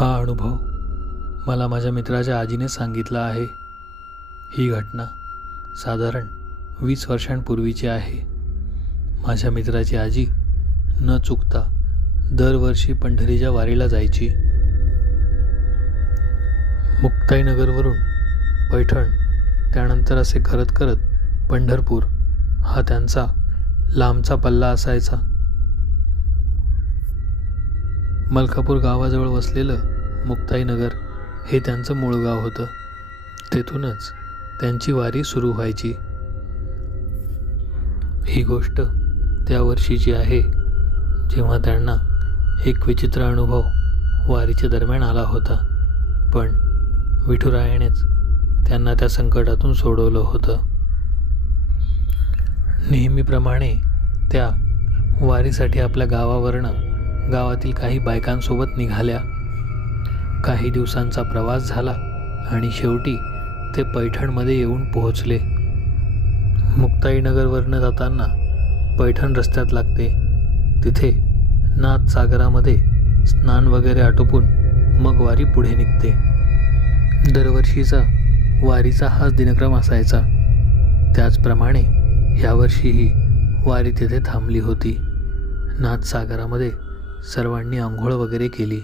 हा अनुभव मला माझ्या मित्राच्या आजीने सांगितला आहे. ही घटना साधारण 20 वर्षांपूर्वीची आहे. माझ्या मित्राची आजी न चुकता दरवर्षी पंढरीच्या वारीला जायची. मुक्ताईनगरवरून पैठण, त्यानंतर असे करत करत पंढरपूर हा त्यांचा लांबचा पल्ला असायचा. मलकापूर गावाजवळ वसलेलं मुक्ताईनगर हे त्यांचं मूळ गाव होतं. तेथूनच त्यांची वारी सुरू व्हायची. ही गोष्ट त्या वर्षीची आहे जेव्हा त्यांना एक विचित्र अनुभव वारीच्या दरम्यान आला होता. पण विठुरायानेच त्यांना त्या संकटातून सोडवलं होतं. नेहमीप्रमाणे त्या वारीसाठी आपल्या गावातील काही बायकांसोबत निघाल्या. काही दिवसांचा प्रवास झाला आणि शेवटी ते पैठणमध्ये येऊन पोहोचले. मुक्ताईनगरवरनं जाताना पैठण रस्त्यात लागते. तिथे नाथसागरामध्ये स्नान वगैरे आटोपून मग वारी पुढे निघते. दरवर्षीचा वारीचा हाच दिनक्रम असायचा. त्याचप्रमाणे यावर्षीही वारी तिथे थांबली होती. नाथसागरामध्ये सर्वांनी आंघोळ वगैरे केली.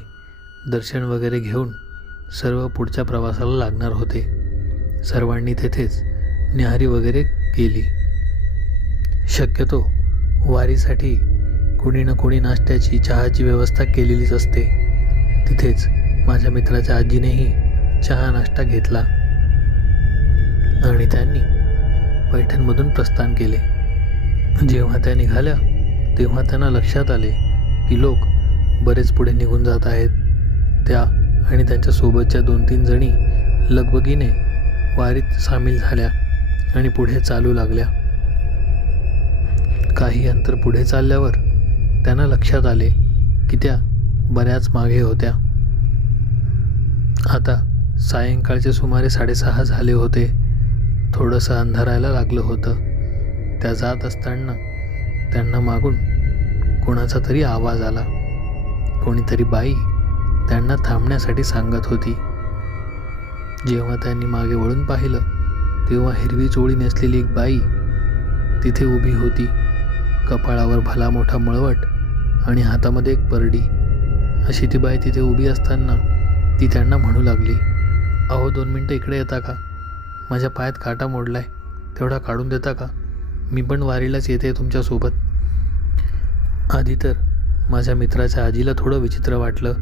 दर्शन वगैरे घेऊन सर्व पुढच्या प्रवासाला लागणार होते. सर्वांनी तेथेच न्याहारी वगैरे केली. शक्यतो वारीसाठी कोणी ना कोणी नाश्त्याची, चहाची व्यवस्था केलेलीच असते. तिथेच माझ्या मित्राच्या आजीनेही चहा नाश्ता घेतला आणि त्यांनी पैठणमधून प्रस्थान केले. जेव्हा त्या निघाल्या तेव्हा त्यांना लक्षात आले की लोक बरेच पुढे निघून जात आहेत. त्या आणि त्यांच्या सोबतच्या 2-3 जणी लगबगीने वारीत सामील झाल्या आणि पुढे चालू लागल्या. काही अंतर पुढे चालल्यावर त्यांना लक्षात आले की त्या बऱ्याच मागे होत्या. आता सायंकाळचे सुमारे 6:30 झाले होते. थोडंसं अंधारायला लागलं होतं. त्या जात असताना त्यांना मागून कोणाचा तरी आवाज आला. कोणीतरी बाई त्यांना थांबण्यासाठी सांगत होती. जेव्हा त्यांनी मागे वळून पाहिलं तेव्हा हिरवी चोळी नेसलेली एक बाई तिथे उभी होती. कपाळावर भला मोठा मळवट आणि हातामध्ये एक परडी. अशी ती बाई तिथे उभी असताना ती त्यांना म्हणू लागली, "अहो 2 मिनटं इकडे येता का? माझ्या पायात काटा मोडलाय, तेवढा काढून देता का? मी पण वारीलाच येते तुमच्यासोबत." आधी तर माझ्या मित्राच्या आजीला थोडं विचित्र वाटलं,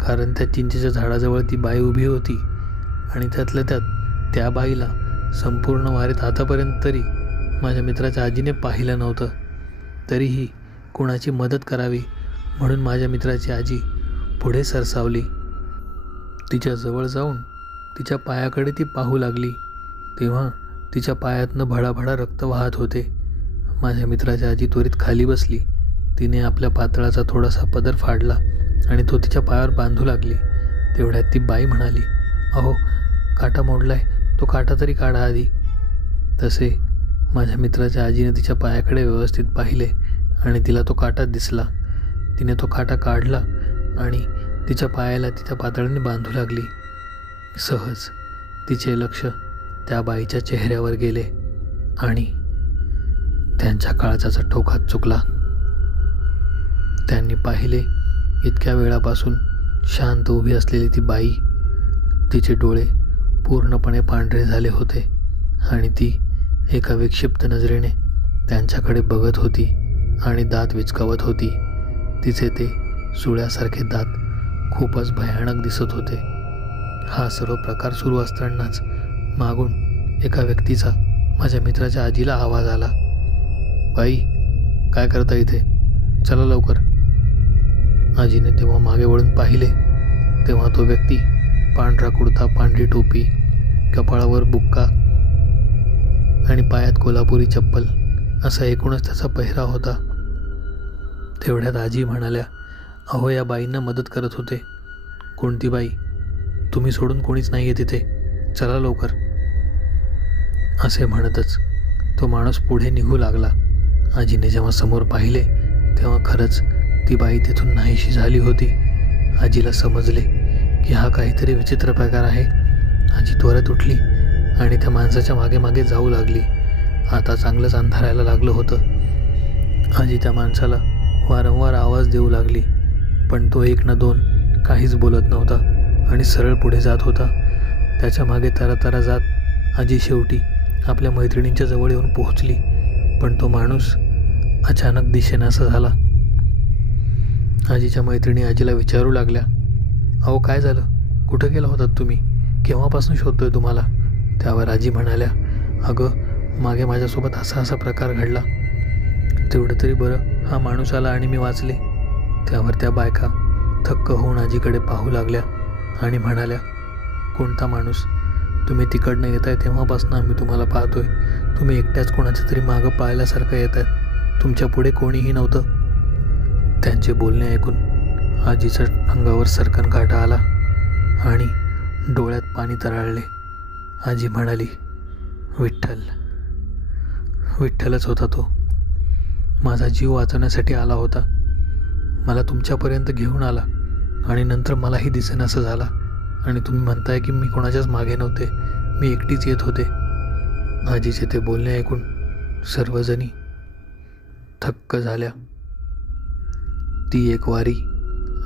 कारण त्या चिंचेच्या झाडाजवळ ती बाई उभी होती आणि त्यातल्या त्यात त्या बाईला संपूर्ण वारीत आतापर्यंत तरी माझ्या मित्राच्या आजीने पाहिलं नव्हतं. तरीही कोणाची मदत करावी म्हणून माझ्या मित्राची आजी पुढे सरसावली. तिच्या जवळ जाऊन तिच्या पायाकडे ती पाहू लागली. तेव्हा तिच्या पायातनं भडाभडा रक्त वाहत होते. माझ्या मित्राची आजी त्वरित खाली बसली. तिने आपल्या पातळाचा थोडासा पदर फाडला आणि तो तिच्या पायावर बांधू लागली. तेवढ्यात ती बाई म्हणाली, "अहो काटा मोडलाय, तो काटा तरी काढा आधी." तसे माझ्या मित्राच्या आजीने तिच्या पायाकडे व्यवस्थित पाहिले आणि तिला तो काटा दिसला. तिने तो काटा काढला आणि तिच्या पायाला तिच्या पातळीने बांधू लागली. सहज तिचे लक्ष त्या बाईच्या चेहऱ्यावर गेले आणि त्यांच्या काळजाचा ठोकाच चुकला. त्यांनी पाहिले, इतक्या वेळापासून शांत उभी असलेली ती बाई, तिचे डोळे पूर्णपणे पांढरे झाले होते आणि ती एका विक्षिप्त नजरेने त्यांच्याकडे बघत होती आणि दात विचकावत होती. तिचे ते सुळ्यासारखे दात खूपच भयानक दिसत होते. हा सर्व प्रकार सुरू असतानाच मागून एका व्यक्तीचा माझ्या मित्राच्या आजीला आवाज आला, "बाई, काय करता इथे? चला लवकर." आजीने तेव्हा मागे वळून पाहिले तेव्हा तो व्यक्ती पांढरा कुर्ता, पांढरी टोपी, कपाळावर बुक्का आणि पायात कोल्हापुरी चप्पल असा एकूणच त्याचा पेहराव होता. तेवढ्यात आजी म्हणाल्या, "अहो या बाईंना मदत करत होते." "कोणती बाई? तुम्ही सोडून कोणीच नाही आहे तिथे, चला लवकर." असे म्हणतच तो माणूस पुढे निघू लागला. आजीने जेव्हा समोर पाहिले तेव्हा खरंच ती बाई तिथून नाहीशी झाली होती. आजीला समजले की हा काहीतरी विचित्र प्रकार आहे. आजी त्वरत उठली आणि त्या माणसाच्या मागे मागे जाऊ लागली. आता चांगलंच अंधारायला लागलं होतं. आजी त्या माणसाला वारंवार आवाज देऊ लागली, पण तो एक ना दोन काहीच बोलत नव्हता आणि सरळ पुढे जात होता. त्याच्या मागे तरातरा जात आजी शेवटी आपल्या मैत्रिणींच्या जवळ येऊन पोहोचली, पण तो माणूस अचानक दिसेनासा झाला. आजीच्या मैत्रिणी आजीला विचारू लागल्या, अहो काय झालं, कुठं गेला होतात तुम्ही, केव्हापासून शोधतोय तुम्हाला. त्यावर आजी म्हणाल्या, अगं मागे माझ्यासोबत असा प्रकार घडला. तेवढं तरी बरं हा माणूस आला आणि मी वाचले. त्यावर त्या बायका थक्क होऊन आजीकडे पाहू लागल्या आणि म्हणाल्या, कोणता माणूस, तुम्ही तिकडनं येत आहे तेव्हापासून आम्ही तुम्हाला पाहतोय. तुम्ही एकट्याच कोणाच्या तरी मागं पाळल्यासारखं येत आहेत, तुमच्या पुढे कोणीही नव्हतं. त्यांचे बोलणे ऐकून आजीच्या अंगावर सरकनकाटा आला आणि डोळ्यात पाणी तरळले. आजी म्हणाली, विठ्ठल. विठ्ठलच होता तो. माझा जीव वाचवण्यासाठी आला होता. मला तुमच्यापर्यंत घेऊन आला आणि नंतर मलाही दिसेनासं झाला. आणि तुम्ही म्हणताय की मी कोणाच्याच मागे नव्हते, मी एकटीच येत होते. आजीचे ते बोलणे ऐकून सर्वजणी थक्क झाल्या. ती एक वारी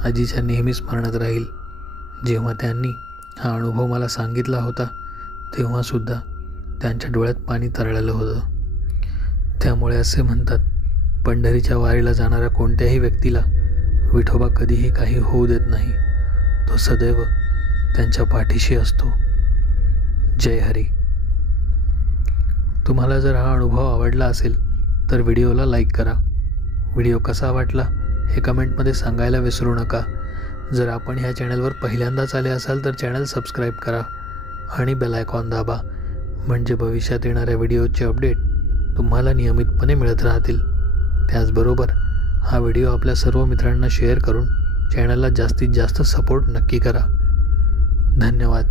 आजीच्या नेहमी स्मरणात राहील. जेव्हा त्यांनी हा अनुभव मला सांगितला होता तेव्हासुद्धा त्यांच्या डोळ्यात पाणी तरळलं होतं. त्यामुळे असे म्हणतात, पंढरीच्या वारीला जाणाऱ्या कोणत्याही व्यक्तीला विठोबा कधीही काही होऊ देत नाही. तो सदैव त्यांच्या पाठीशी असतो. जय हरी. तुम्हाला जर हा अनुभव आवडला असेल तर व्हिडिओला लाईक करा. व्हिडिओ कसा वाटला हे कमेंटमध्ये सांगायला विसरू नका. जर आपण ह्या चॅनलवर पहिल्यांदाच आले असाल तर चॅनल सबस्क्राईब करा आणि बेल आयकॉन दाबा, म्हणजे भविष्यात येणाऱ्या व्हिडिओचे अपडेट तुम्हाला नियमितपणे मिळत राहतील. त्याचबरोबर हा व्हिडिओ आपल्या सर्व मित्रांना शेअर करून चॅनलला जास्तीत जास्त सपोर्ट नक्की करा. धन्यवाद.